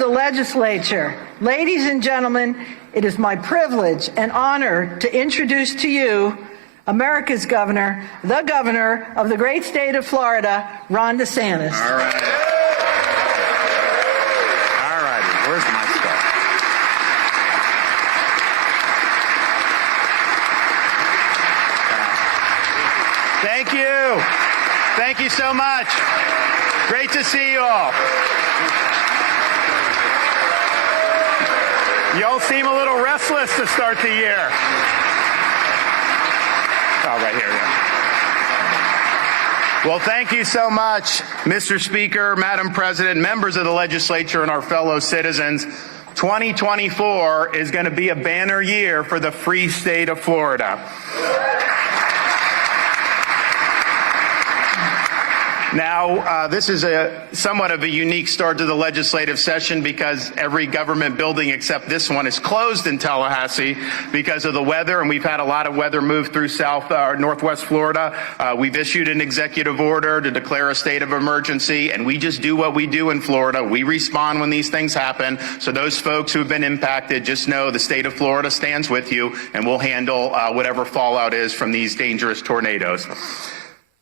the legislature, ladies and gentlemen, it is my privilege and honor to introduce to you America's governor, the governor of the great state of Florida, Ron DeSantis. All right. All righty. Where's my stuff? Thank you. Thank you so much. Great to see you all. You all seem a little restless to start the year. Oh, right here. Yeah. Well, thank you so much, Mr. Speaker, Madam President, members of the legislature, and our fellow citizens. 2024 is going to be a banner year for the free state of Florida. Now, this is somewhat of a unique start to the legislative session because every government building except this one is closed in Tallahassee because of the weather, and we've had a lot of weather move through northwest Florida. We've issued an executive order to declare a state of emergency, and we just do what we do in Florida. We respond when these things happen. So those folks who have been impacted, just know the state of Florida stands with you, and we'll handle whatever fallout is from these dangerous tornadoes.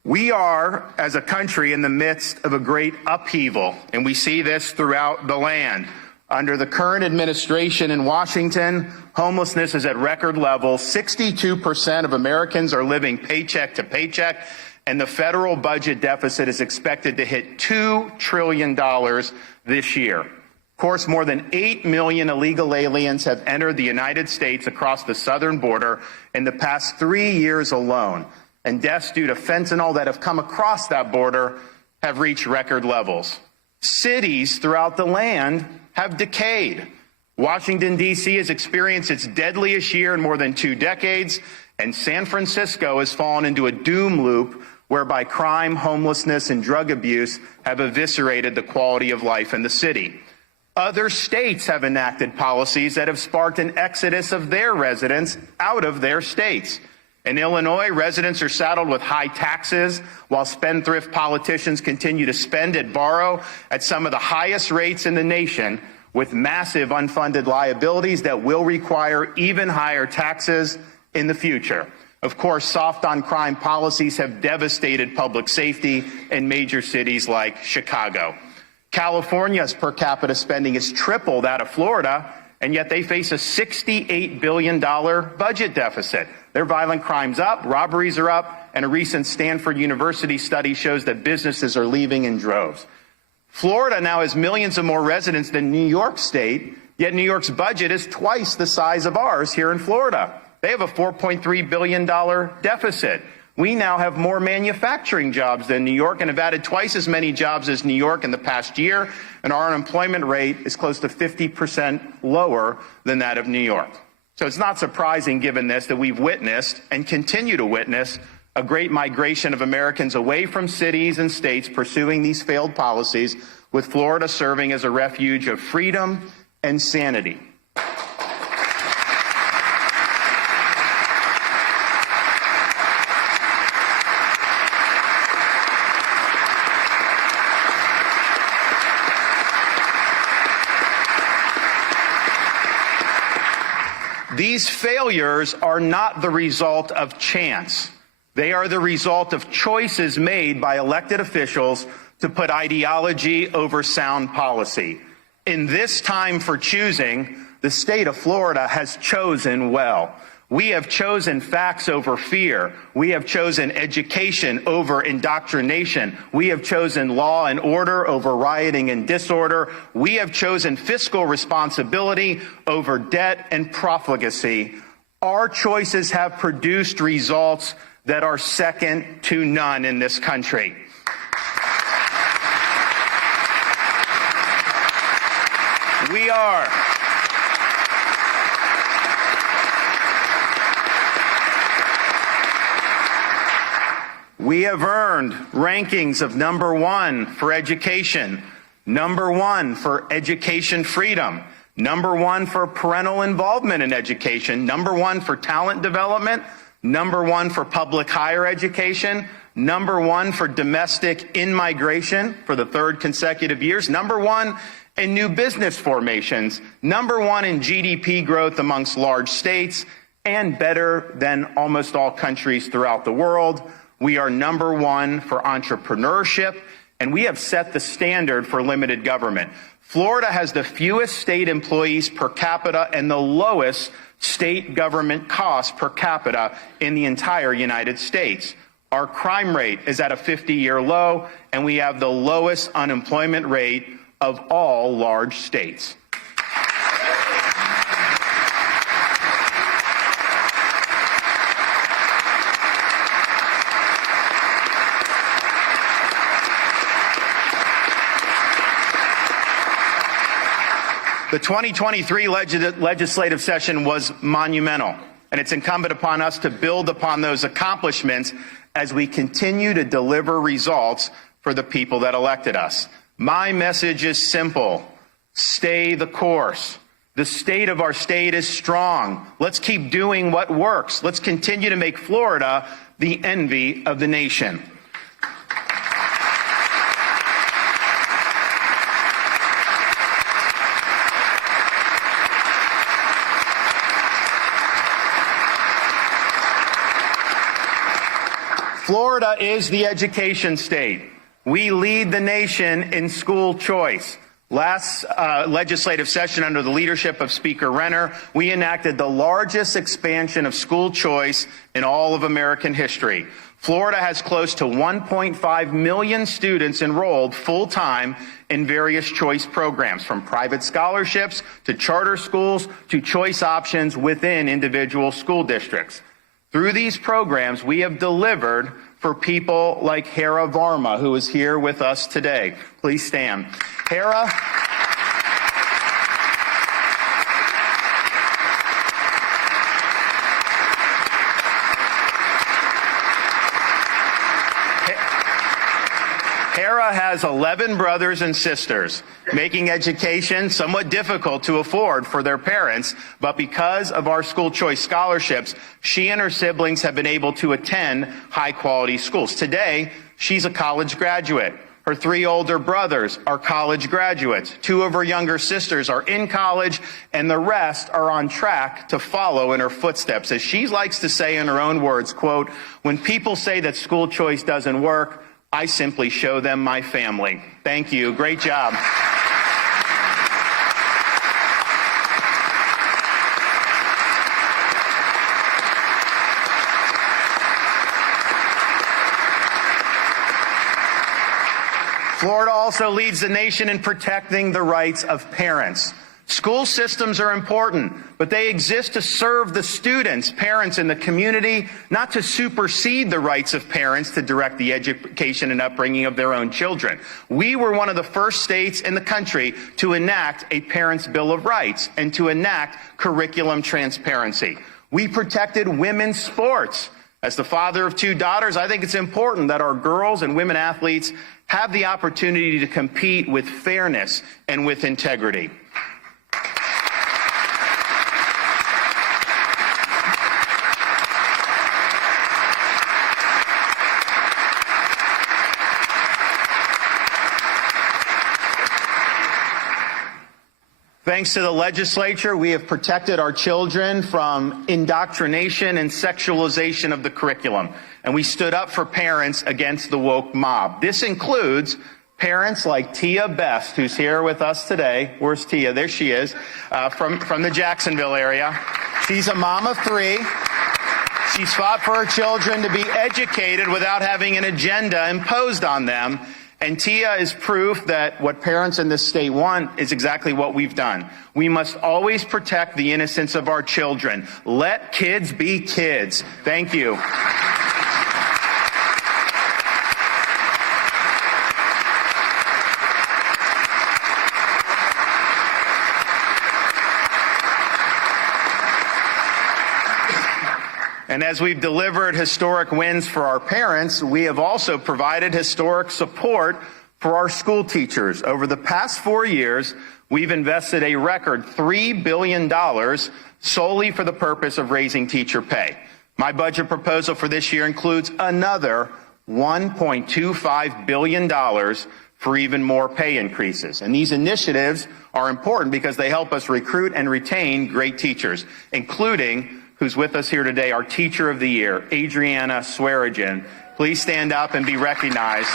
We are, as a country, in the midst of a great upheaval, and we see this throughout the land. Under the current administration in Washington, homelessness is at record levels. 62% of Americans are living paycheck to paycheck, and the federal budget deficit is expected to hit $2 trillion this year. Of course, more than 8 million illegal aliens have entered the United States across the southern border in the past 3 years alone. And deaths due to fentanyl that have come across that border have reached record levels. Cities throughout the land have decayed. Washington, D.C. has experienced its deadliest year in more than 2 decades, and San Francisco has fallen into a doom loop whereby crime, homelessness, and drug abuse have eviscerated the quality of life in the city. Other states have enacted policies that have sparked an exodus of their residents out of their states. In Illinois, residents are saddled with high taxes, while spendthrift politicians continue to spend and borrow at some of the highest rates in the nation, with massive unfunded liabilities that will require even higher taxes in the future. Of course, soft on crime policies have devastated public safety in major cities like Chicago. California's per capita spending is triple that of Florida, and yet they face a $68 billion budget deficit. Their violent crimes up, robberies are up, and a recent Stanford University study shows that businesses are leaving in droves. Florida now has millions of more residents than New York State, yet New York's budget is twice the size of ours here in Florida. They have a $4.3 billion deficit. We now have more manufacturing jobs than New York and have added twice as many jobs as New York in the past year, and our unemployment rate is close to 50% lower than that of New York. So it's not surprising, given this, that we've witnessed and continue to witness a great migration of Americans away from cities and states pursuing these failed policies, with Florida serving as a refuge of freedom and sanity. These failures are not the result of chance. They are the result of choices made by elected officials to put ideology over sound policy. In this time for choosing, the state of Florida has chosen well. We have chosen facts over fear. We have chosen education over indoctrination. We have chosen law and order over rioting and disorder. We have chosen fiscal responsibility over debt and profligacy. Our choices have produced results that are second to none in this country. We have earned rankings of #1 for education, #1 for education freedom, #1 for parental involvement in education, #1 for talent development, #1 for public higher education, #1 for domestic in-migration for the 3rd consecutive years, #1 in new business formations, #1 in GDP growth amongst large states, and better than almost all countries throughout the world. We are #1 for entrepreneurship, and we have set the standard for limited government. Florida has the fewest state employees per capita and the lowest state government costs per capita in the entire United States. Our crime rate is at a 50-year low, and we have the lowest unemployment rate of all large states. The 2023 legislative session was monumental, and it's incumbent upon us to build upon those accomplishments as we continue to deliver results for the people that elected us. My message is simple. Stay the course. The state of our state is strong. Let's keep doing what works. Let's continue to make Florida the envy of the nation. Florida is the education state. We lead the nation in school choice. Last legislative session, under the leadership of Speaker Renner, we enacted the largest expansion of school choice in all of American history. Florida has close to 1.5 million students enrolled full-time in various choice programs, from private scholarships to charter schools to choice options within individual school districts. Through these programs, we have delivered for people like Hera Varma, who is here with us today. Please stand. Hera has 11 brothers and sisters, making education somewhat difficult to afford for their parents, but because of our school choice scholarships, she and her siblings have been able to attend high-quality schools. Today, she's a college graduate. Her 3 older brothers are college graduates. 2 of her younger sisters are in college, and the rest are on track to follow in her footsteps. As she likes to say in her own words, quote, "When people say that school choice doesn't work, I simply show them my family." Thank you. Great job. Florida also leads the nation in protecting the rights of parents. School systems are important, but they exist to serve the students, parents, and the community, not to supersede the rights of parents to direct the education and upbringing of their own children. We were one of the first states in the country to enact a Parents' Bill of Rights and to enact curriculum transparency. We protected women's sports. As the father of 2 daughters, I think it's important that our girls and women athletes have the opportunity to compete with fairness and with integrity. Thanks to the legislature, we have protected our children from indoctrination and sexualization of the curriculum. And we stood up for parents against the woke mob. This includes parents like Tia Best, who's here with us today. Where's Tia? There she is, from the Jacksonville area. She's a mom of 3. She's fought for her children to be educated without having an agenda imposed on them. And Tia is proof that what parents in this state want is exactly what we've done. We must always protect the innocence of our children. Let kids be kids. Thank you. And as we've delivered historic wins for our parents, we have also provided historic support for our school teachers. Over the past 4 years, we've invested a record $3 billion solely for the purpose of raising teacher pay. My budget proposal for this year includes another $1.25 billion for even more pay increases. And these initiatives are important because they help us recruit and retain great teachers, including who's with us here today, our Teacher of the Year, Adriana Swearigan. Please stand up and be recognized.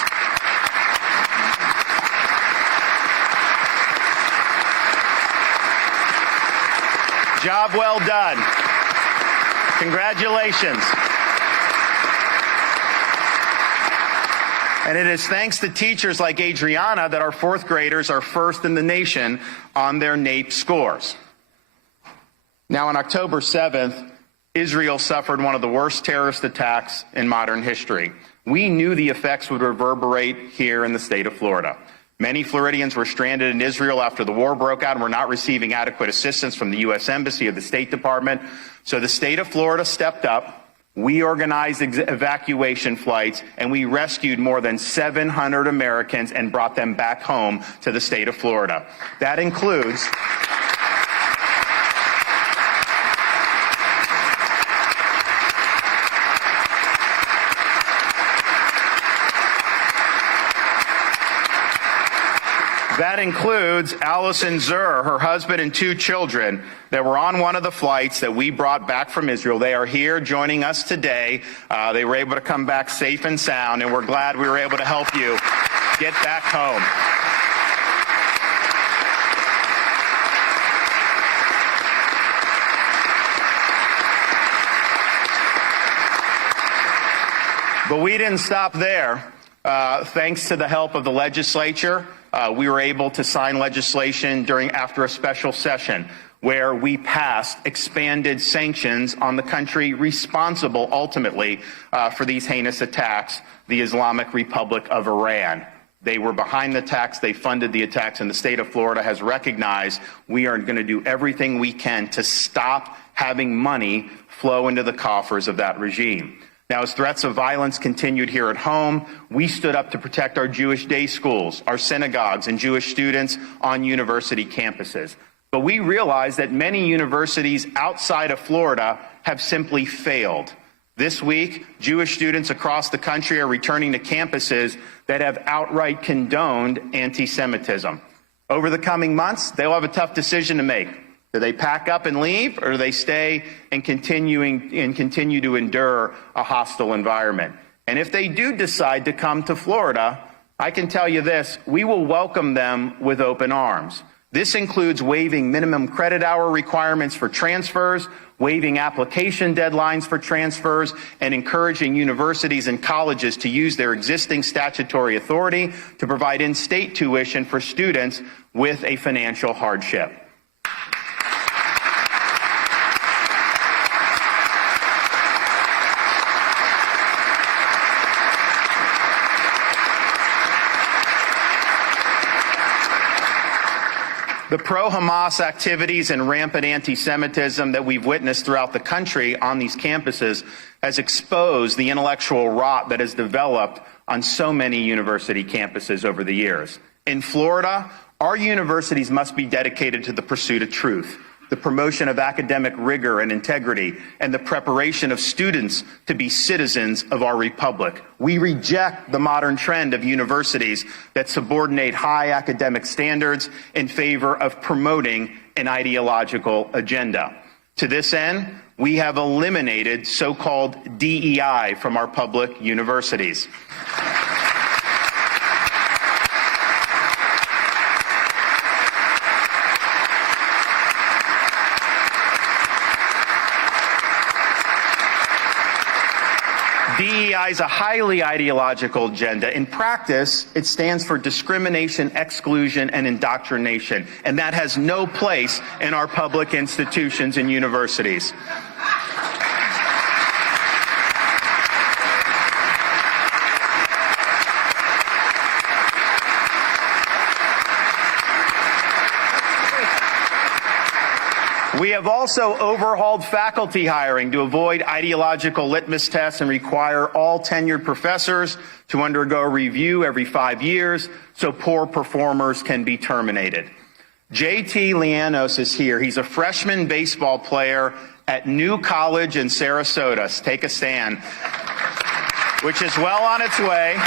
Job well done. Congratulations. And it is thanks to teachers like Adriana that our fourth graders are first in the nation on their NAEP scores. Now, on October 7th, Israel suffered one of the worst terrorist attacks in modern history. We knew the effects would reverberate here in the state of Florida. Many Floridians were stranded in Israel after the war broke out and were not receiving adequate assistance from the U.S. Embassy or the State Department. So the state of Florida stepped up. We organized evacuation flights, and we rescued more than 700 Americans and brought them back home to the state of Florida. That includes Allison Zur, her husband, and 2 children that were on one of the flights that we brought back from Israel. They are here joining us today. They were able to come back safe and sound, and we're glad we were able to help you get back home. But we didn't stop there. Thanks to the help of the legislature, we were able to sign legislation after a special session where we passed expanded sanctions on the country responsible ultimately for these heinous attacks, the Islamic Republic of Iran. They were behind the attacks, they funded the attacks, and the state of Florida has recognized we are going to do everything we can to stop having money flow into the coffers of that regime. Now, as threats of violence continued here at home, we stood up to protect our Jewish day schools, our synagogues, and Jewish students on university campuses. But we realized that many universities outside of Florida have simply failed. This week, Jewish students across the country are returning to campuses that have outright condoned anti-Semitism. Over the coming months, they'll have a tough decision to make. Do they pack up and leave, or do they stay and continue to endure a hostile environment? And if they do decide to come to Florida, I can tell you this, we will welcome them with open arms. This includes waiving minimum credit hour requirements for transfers, waiving application deadlines for transfers, and encouraging universities and colleges to use their existing statutory authority to provide in-state tuition for students with a financial hardship. The pro-Hamas activities and rampant anti-Semitism that we've witnessed throughout the country on these campuses has exposed the intellectual rot that has developed on so many university campuses over the years. In Florida, our universities must be dedicated to the pursuit of truth, the promotion of academic rigor and integrity, and the preparation of students to be citizens of our republic. We reject the modern trend of universities that subordinate high academic standards in favor of promoting an ideological agenda. To this end, we have eliminated so-called DEI from our public universities. DEI is a highly ideological agenda. In practice, it stands for discrimination, exclusion, and indoctrination, and that has no place in our public institutions and universities. We have also overhauled faculty hiring to avoid ideological litmus tests and require all tenured professors to undergo a review every 5 years so poor performers can be terminated. JT Lianos is here. He's a freshman baseball player at New College in Sarasota. Take a stand. Which is well on its way.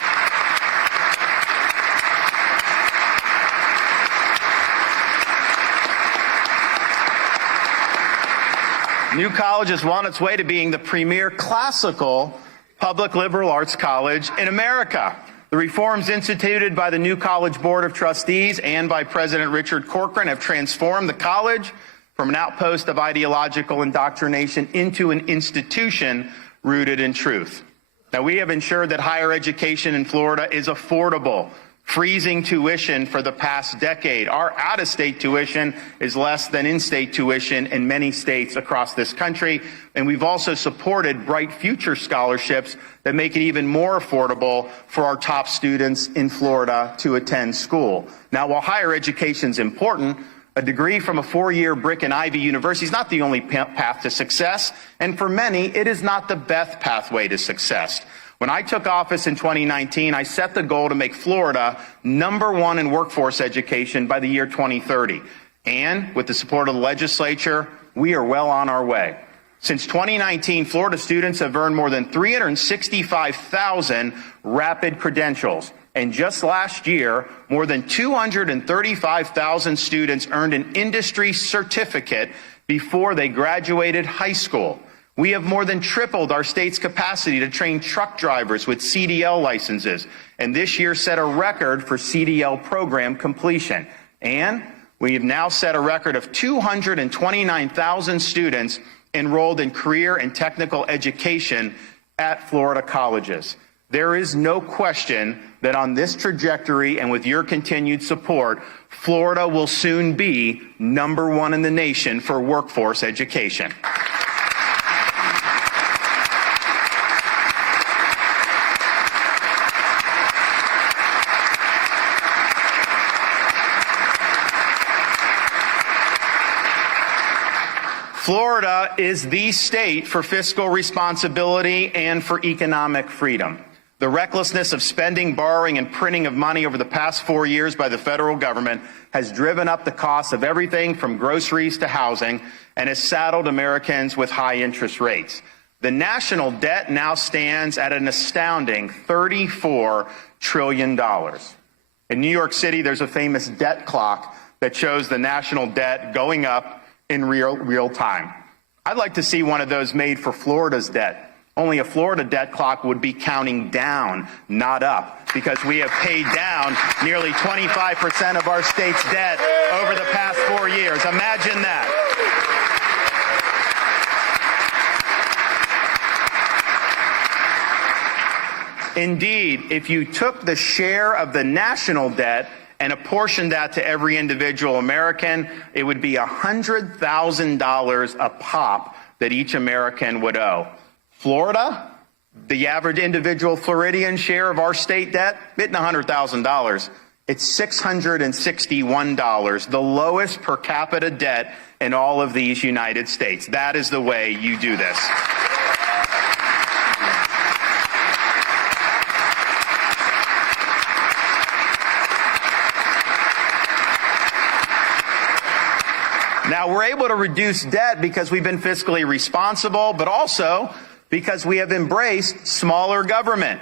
New College is well on its way to being the premier classical public liberal arts college in America. The reforms instituted by the New College Board of Trustees and by President Richard Corcoran have transformed the college from an outpost of ideological indoctrination into an institution rooted in truth. Now, we have ensured that higher education in Florida is affordable, freezing tuition for the past decade. Our out-of-state tuition is less than in-state tuition in many states across this country, and we've also supported Bright Future scholarships that make it even more affordable for our top students in Florida to attend school. Now, while higher education is important, a degree from a four-year brick and Ivy university is not the only path to success, and for many, it is not the best pathway to success. When I took office in 2019, I set the goal to make Florida #1 in workforce education by the year 2030. And with the support of the legislature, we are well on our way. Since 2019, Florida students have earned more than 365,000 rapid credentials. And just last year, more than 235,000 students earned an industry certificate before they graduated high school. We have more than tripled our state's capacity to train truck drivers with CDL licenses, and this year set a record for CDL program completion. And we have now set a record of 229,000 students enrolled in career and technical education at Florida colleges. There is no question that on this trajectory and with your continued support, Florida will soon be #1 in the nation for workforce education. Florida is the state for fiscal responsibility and for economic freedom. The recklessness of spending, borrowing, and printing of money over the past 4 years by the federal government has driven up the cost of everything from groceries to housing and has saddled Americans with high interest rates. The national debt now stands at an astounding $34 trillion. In New York City, there's a famous debt clock that shows the national debt going up in real time. I'd like to see one of those made for Florida's debt. Only a Florida debt clock would be counting down, not up, because we have paid down nearly 25% of our state's debt over the past 4 years. Imagine that. Indeed, if you took the share of the national debt and apportioned that to every individual American, it would be $100,000 a pop that each American would owe. Florida, the average individual Floridian share of our state debt, isn't $100,000. It's $661, the lowest per capita debt in all of these United States. That is the way you do this. Now, we're able to reduce debt because we've been fiscally responsible, but also because we have embraced smaller government.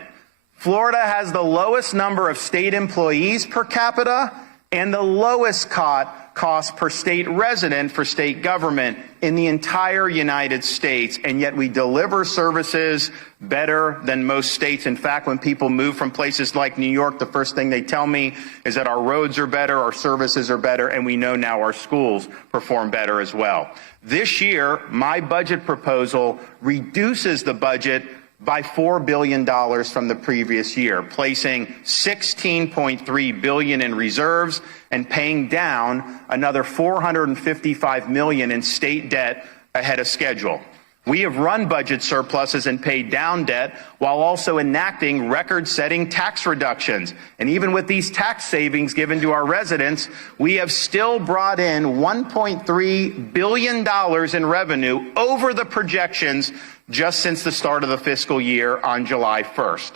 Florida has the lowest number of state employees per capita and the lowest cost per state resident for state government in the entire United States, and yet we deliver services better than most states. In fact, when people move from places like New York, the first thing they tell me is that our roads are better, our services are better, and we know now our schools perform better as well. This year, my budget proposal reduces the budget by $4 billion from the previous year, placing $16.3 billion in reserves and paying down another $455 million in state debt ahead of schedule. We have run budget surpluses and paid down debt while also enacting record-setting tax reductions. And even with these tax savings given to our residents, we have still brought in $1.3 billion in revenue over the projections just since the start of the fiscal year on July 1st.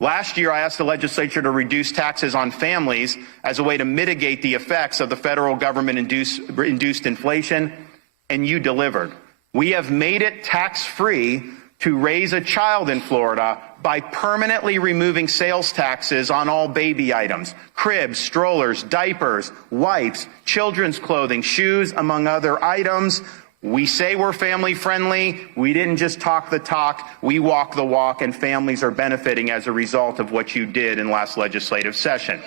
Last year, I asked the legislature to reduce taxes on families as a way to mitigate the effects of the federal government-induced inflation, and you delivered. We have made it tax-free to raise a child in Florida by permanently removing sales taxes on all baby items, cribs, strollers, diapers, wipes, children's clothing, shoes, among other items. We say we're family friendly. We didn't just talk the talk, we walk the walk, and families are benefiting as a result of what you did in last legislative session.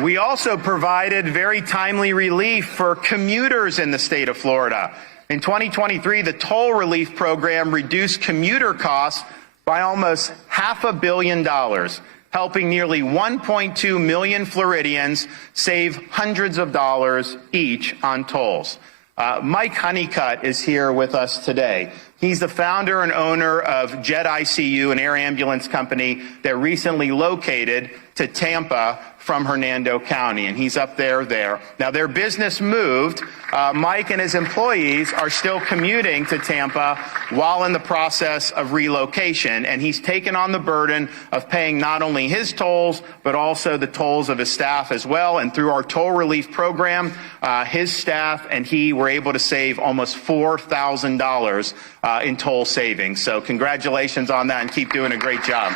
We also provided very timely relief for commuters in the state of Florida. In 2023, the toll relief program reduced commuter costs by almost $500 million, helping nearly 1.2 million Floridians save hundreds of dollars each on tolls. Mike Honeycutt is here with us today. He's the founder and owner of Jet ICU, an air ambulance company that recently located to Tampa from Hernando County, and he's up there. Now, their business moved. Mike and his employees are still commuting to Tampa while in the process of relocation, and he's taken on the burden of paying not only his tolls, but also the tolls of his staff as well. And through our toll relief program, his staff and he were able to save almost $4,000 in toll savings. So congratulations on that, and keep doing a great job.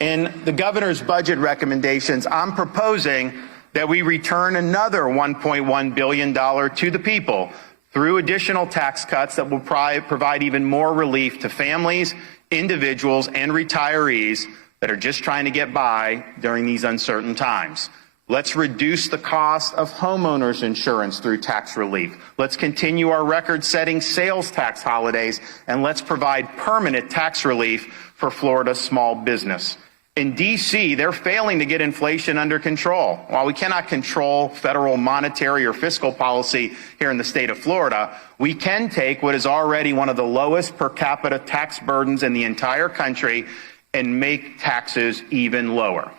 In the governor's budget recommendations, I'm proposing that we return another $1.1 billion to the people through additional tax cuts that will provide even more relief to families, individuals, and retirees that are just trying to get by during these uncertain times. Let's reduce the cost of homeowners insurance through tax relief. Let's continue our record-setting sales tax holidays, and let's provide permanent tax relief for Florida's small business. In D.C., they're failing to get inflation under control. While we cannot control federal monetary or fiscal policy here in the state of Florida, we can take what is already one of the lowest per capita tax burdens in the entire country and make taxes even lower.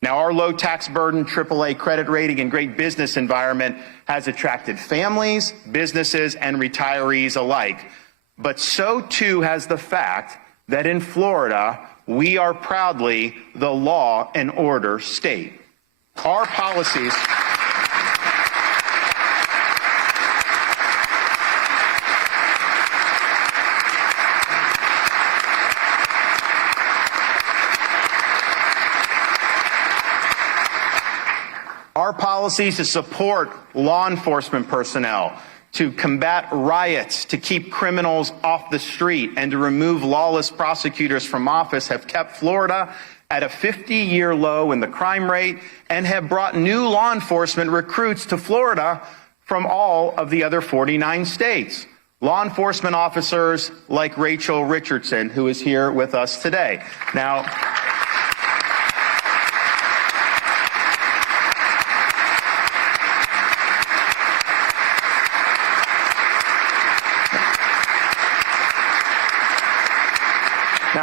Now, our low tax burden, AAA credit rating, and great business environment has attracted families, businesses, and retirees alike. But so too has the fact that in Florida, we are proudly the law and order state. Our policies to support law enforcement personnel, to combat riots, to keep criminals off the street, and to remove lawless prosecutors from office have kept Florida at a 50-year low in the crime rate and have brought new law enforcement recruits to Florida from all of the other 49 states. Law enforcement officers like Rachel Richardson, who is here with us today. Now,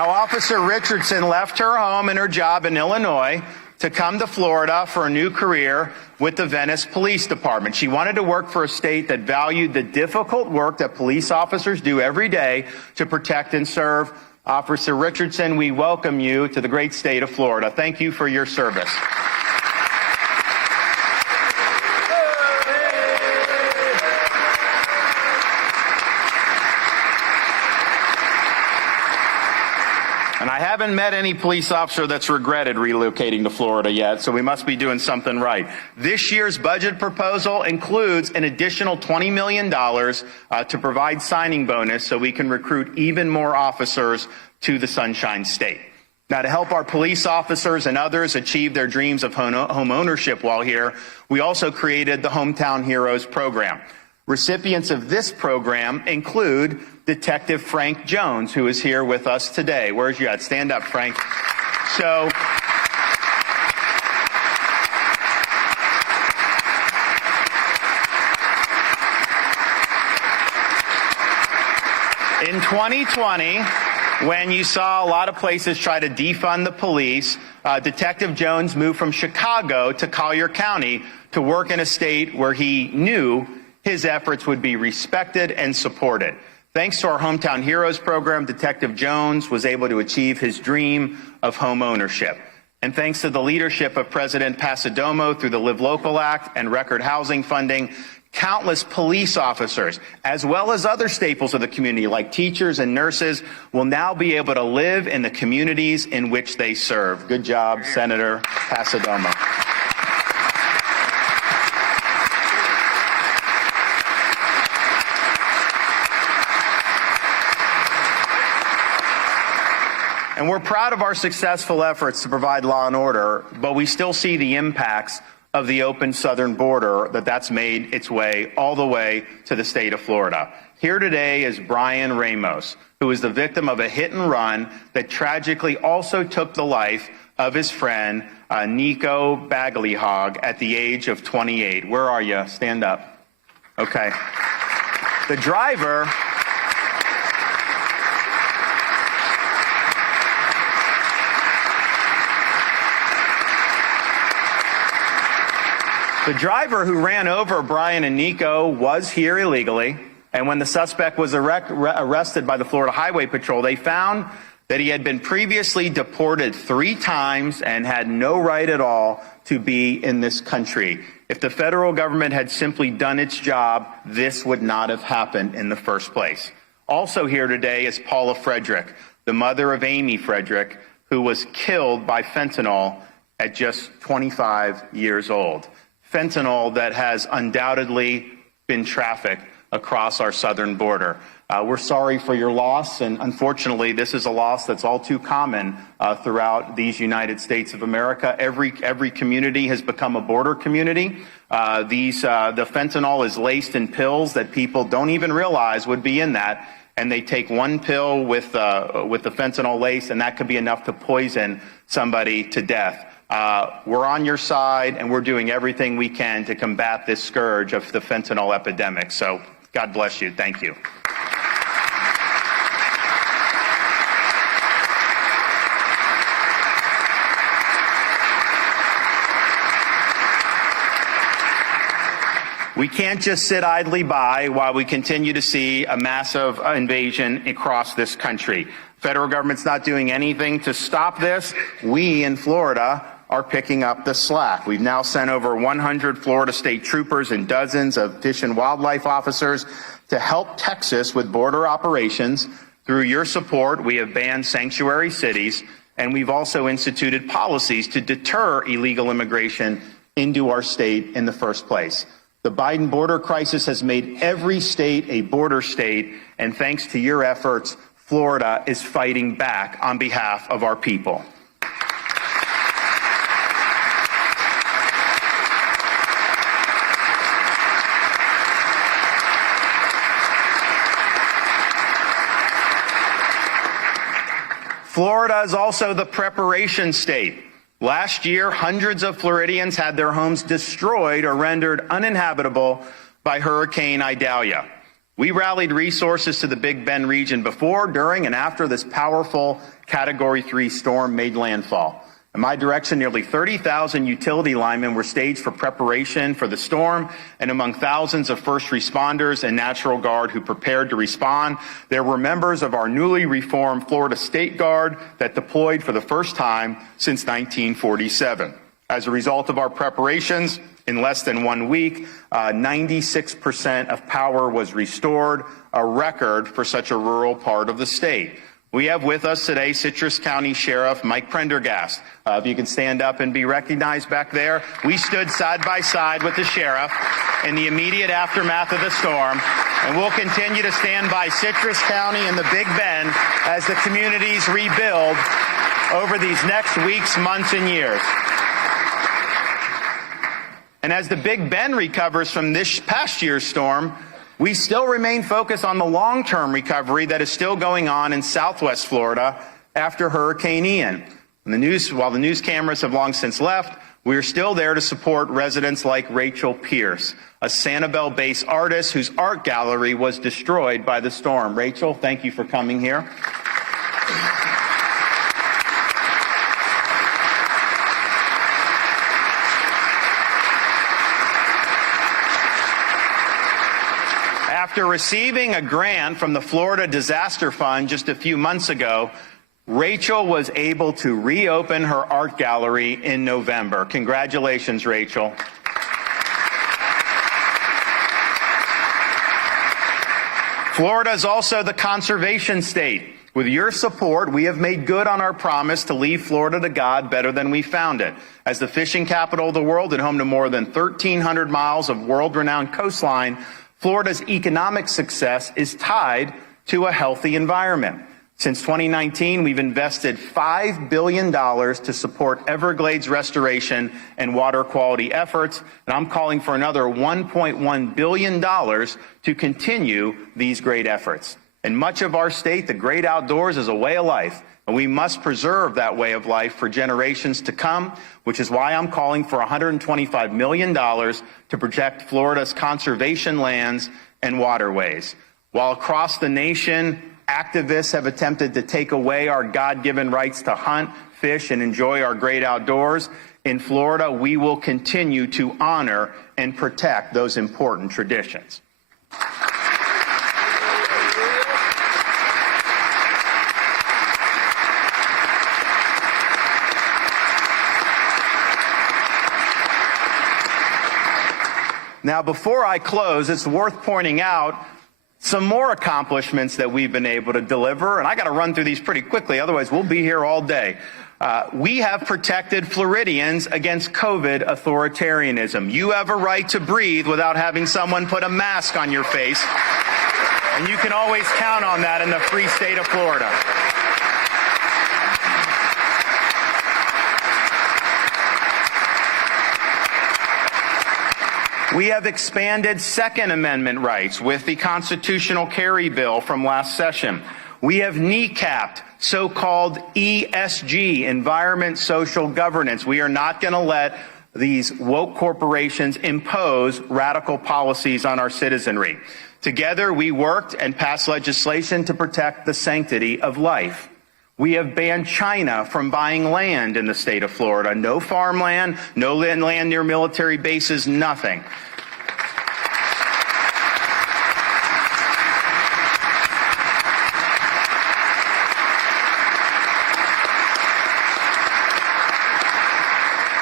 Officer Richardson left her home and her job in Illinois to come to Florida for a new career with the Venice Police Department. She wanted to work for a state that valued the difficult work that police officers do every day to protect and serve. Officer Richardson, we welcome you to the great state of Florida. Thank you for your service. And I haven't met any police officer that's regretted relocating to Florida yet, so we must be doing something right. This year's budget proposal includes an additional $20 million to provide signing bonus so we can recruit even more officers to the Sunshine State. Now, to help our police officers and others achieve their dreams of home ownership while here, we also created the Hometown Heroes program. Recipients of this program include Detective Frank Jones, who is here with us today. Where's you at? Stand up, Frank. So, in 2020, when you saw a lot of places try to defund the police, Detective Jones moved from Chicago to Collier County to work in a state where he knew his efforts would be respected and supported. Thanks to our Hometown Heroes program, Detective Jones was able to achieve his dream of home ownership. And thanks to the leadership of President Pasadomo through the Live Local Act and record housing funding, countless police officers, as well as other staples of the community like teachers and nurses, will now be able to live in the communities in which they serve. Good job, Senator Pasadomo. And we're proud of our successful efforts to provide law and order, but we still see the impacts of the open southern border that's made its way all the way to the state of Florida. Here today is Brian Ramos, who is the victim of a hit and run that tragically also took the life of his friend, Nico Bagleyhog, at the age of 28. Where are you? Stand up. Okay. The driver... The driver who ran over Brian and Nico was here illegally, and when the suspect was arrested by the Florida Highway Patrol, they found that he had been previously deported 3 times and had no right at all to be in this country. If the federal government had simply done its job, this would not have happened in the first place. Also here today is Paula Frederick, the mother of Amy Frederick, who was killed by fentanyl at just 25 years old. Fentanyl that has undoubtedly been trafficked across our southern border. We're sorry for your loss, and unfortunately, this is a loss that's all too common throughout these United States of America. Every community has become a border community. The fentanyl is laced in pills that people don't even realize would be in that, and they take one pill with the fentanyl lace, and that could be enough to poison somebody to death. We're on your side, and we're doing everything we can to combat this scourge of the fentanyl epidemic. So God bless you. Thank you. We can't just sit idly by while we continue to see a massive invasion across this country. Federal government's not doing anything to stop this. We in Florida are picking up the slack. We've now sent over 100 Florida state troopers and dozens of fish and wildlife officers to help Texas with border operations. Through your support, we have banned sanctuary cities, and we've also instituted policies to deter illegal immigration into our state in the first place. The Biden border crisis has made every state a border state, and thanks to your efforts, Florida is fighting back on behalf of our people. Florida is also the preparation state. Last year, hundreds of Floridians had their homes destroyed or rendered uninhabitable by Hurricane Idalia. We rallied resources to the Big Bend region before, during, and after this powerful Category 3 storm made landfall. In my direction, nearly 30,000 utility linemen were staged for preparation for the storm, and among thousands of first responders and National Guard who prepared to respond, there were members of our newly reformed Florida State Guard that deployed for the first time since 1947. As a result of our preparations, in less than 1 week, 96% of power was restored, a record for such a rural part of the state. We have with us today Citrus County Sheriff Mike Prendergast. If you can stand up and be recognized back there. We stood side by side with the sheriff in the immediate aftermath of the storm, and we'll continue to stand by Citrus County and the Big Bend as the communities rebuild over these next weeks, months, and years. And as the Big Bend recovers from this past year's storm, we still remain focused on the long-term recovery that is still going on in Southwest Florida after Hurricane Ian. While the news cameras have long since left, we are still there to support residents like Rachel Pierce, a Sanibel-based artist whose art gallery was destroyed by the storm. Rachel, thank you for coming here. After receiving a grant from the Florida Disaster Fund just a few months ago, Rachel was able to reopen her art gallery in November. Congratulations, Rachel. Florida is also the conservation state. With your support, we have made good on our promise to leave Florida to God better than we found it. As the fishing capital of the world and home to more than 1,300 miles of world-renowned coastline, Florida's economic success is tied to a healthy environment. Since 2019, we've invested $5 billion to support Everglades restoration and water quality efforts, and I'm calling for another $1.1 billion to continue these great efforts. In much of our state, the great outdoors is a way of life, and we must preserve that way of life for generations to come, which is why I'm calling for $125 million to protect Florida's conservation lands and waterways. While across the nation, activists have attempted to take away our God-given rights to hunt, fish, and enjoy our great outdoors, in Florida, we will continue to honor and protect those important traditions. Now, before I close, it's worth pointing out some more accomplishments that we've been able to deliver, and I got to run through these pretty quickly, otherwise we'll be here all day. We have protected Floridians against COVID authoritarianism. You have a right to breathe without having someone put a mask on your face, and you can always count on that in the free state of Florida. We have expanded Second Amendment rights with the constitutional carry bill from last session. We have kneecapped so-called ESG, environment, social governance. We are not going to let these woke corporations impose radical policies on our citizenry. Together, we worked and passed legislation to protect the sanctity of life. We have banned China from buying land in the state of Florida. No farmland, no land near military bases, nothing.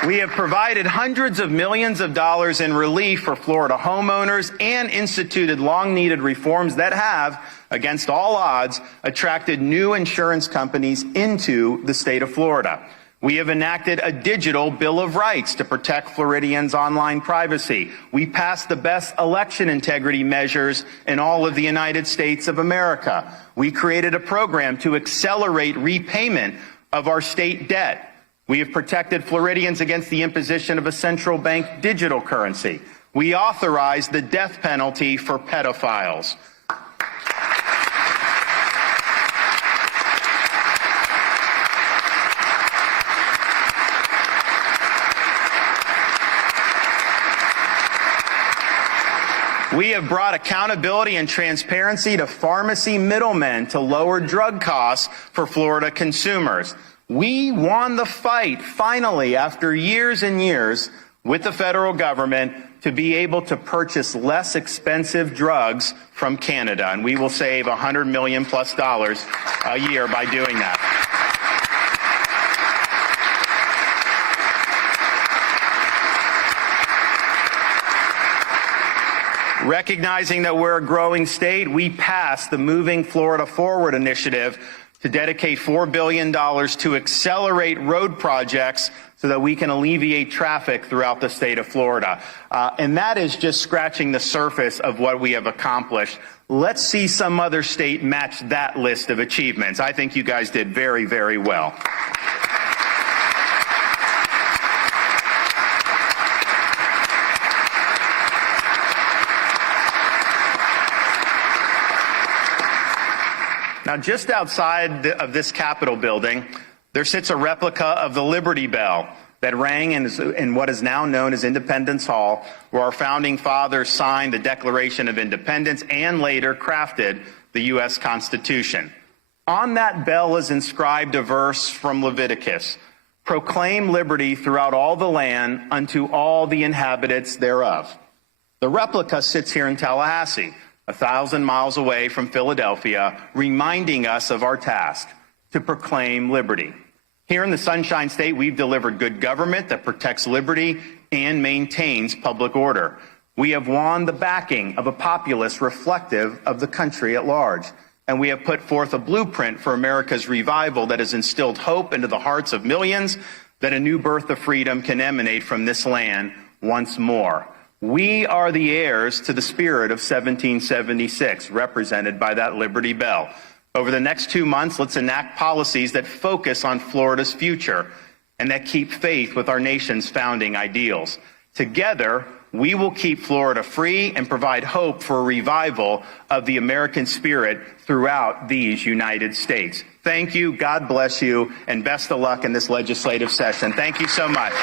We have provided hundreds of millions of dollars in relief for Florida homeowners and instituted long-needed reforms that have, against all odds, attracted new insurance companies into the state of Florida. We have enacted a digital Bill of Rights to protect Floridians' online privacy. We passed the best election integrity measures in all of the United States of America. We created a program to accelerate repayment of our state debt. We have protected Floridians against the imposition of a central bank digital currency. We authorized the death penalty for pedophiles. We have brought accountability and transparency to pharmacy middlemen to lower drug costs for Florida consumers. We won the fight, finally, after years and years, with the federal government to be able to purchase less expensive drugs from Canada, and we will save $100 million+ a year by doing that. Recognizing that we're a growing state, we passed the Moving Florida Forward initiative to dedicate $4 billion to accelerate road projects so that we can alleviate traffic throughout the state of Florida. And that is just scratching the surface of what we have accomplished. Let's see some other state match that list of achievements. I think you guys did very, very well. Now, just outside of this Capitol building, there sits a replica of the Liberty Bell that rang in what is now known as Independence Hall, where our founding fathers signed the Declaration of Independence and later crafted the U.S. Constitution. On that bell is inscribed a verse from Leviticus: "Proclaim liberty throughout all the land unto all the inhabitants thereof." The replica sits here in Tallahassee. 1,000 miles away from Philadelphia, reminding us of our task to proclaim liberty. Here in the Sunshine State, we've delivered good government that protects liberty and maintains public order. We have won the backing of a populace reflective of the country at large. And we have put forth a blueprint for America's revival that has instilled hope into the hearts of millions that a new birth of freedom can emanate from this land once more. We are the heirs to the spirit of 1776, represented by that Liberty Bell. Over the next 2 months, let's enact policies that focus on Florida's future and that keep faith with our nation's founding ideals. Together, we will keep Florida free and provide hope for a revival of the American spirit throughout these United States. Thank you, God bless you, and best of luck in this legislative session. Thank you so much.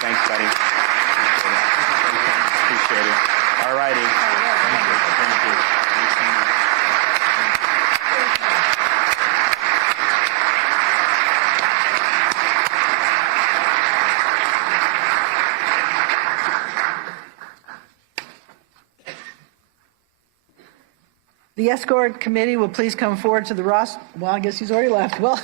Thanks, buddy. Appreciate it. All righty. Thank you. Thank you. Thanks so much. The escort committee will please come forward to the rostrum. Well, I guess he's already left. Well,